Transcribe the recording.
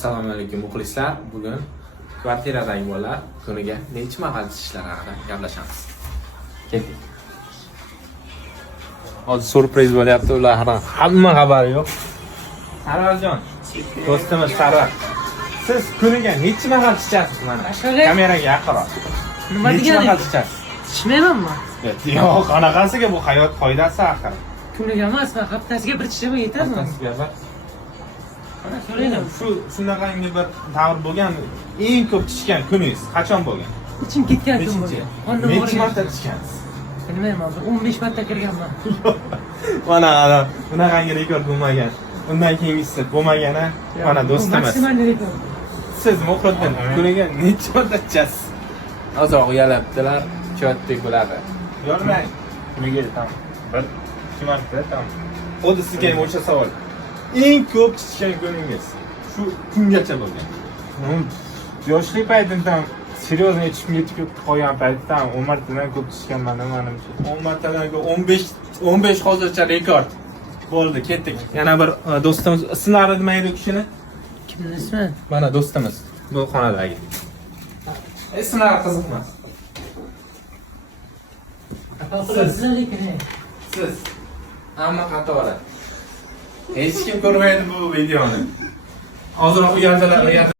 Assalomu alaykum muxlislar. Bugun kvartiradagi bolalar kuniga necha mahal tishlari haqida gaplashamiz. Keting. Hozir surpriz bo'lyapti, ularning hamma xabari yo'q. Sarvarjon, do'stimiz Sarvar. Siz kuniga necha mahal tichasiz mana? Kameraga yaqinroq. Nima Necha degani? mahal tichasiz? Ichmaymanmi? Yo'q, qanaqasiga bu hayot qoidasi axir. Kuniga emas, haftasiga bir tishlama yetadimi? Haftasiga bir. Mana so'rayman. Shunaqangi bir davr bo'lgan, eng ko'p tichgan kuningiz qachon bo'lgan? Ichim ketgan kun bo'lgan. Necha marta tichgansiz? Bilmayman, 15 marta kirganman. Mana bunaqangi rekord bo'lmagan. Undan keyingisi bo'lmagan-a? Mana do'stimiz. Maksimal rekord. Siz Muhriddin kuniga necha marta tichasiz? Ozroq uyalabdilar, chotdek bo'ladi. Yormang. Kuniga tam 1-2 marta tam. Xuddi sizga ham o'sha savol. Eng ko'p tichgan kuningiz shu kungacha bo'lgan. Yoshlik paytimdan seryozni ichib yetib qolgan paytdan 10 martadan ko'p tushganman manimcha. 10 martadan ko'p 15 hozircha rekord. Bo'ldi, ketdik. Yana bir do'stimiz ismlari nima edi kishini? Kimni ismi? Mana do'stimiz bu xonadagi. Ismlari qiziqmas. Siz hamma qatori. Hech kim ko'rmaydi bu videoni. Ozroq uyaldilar.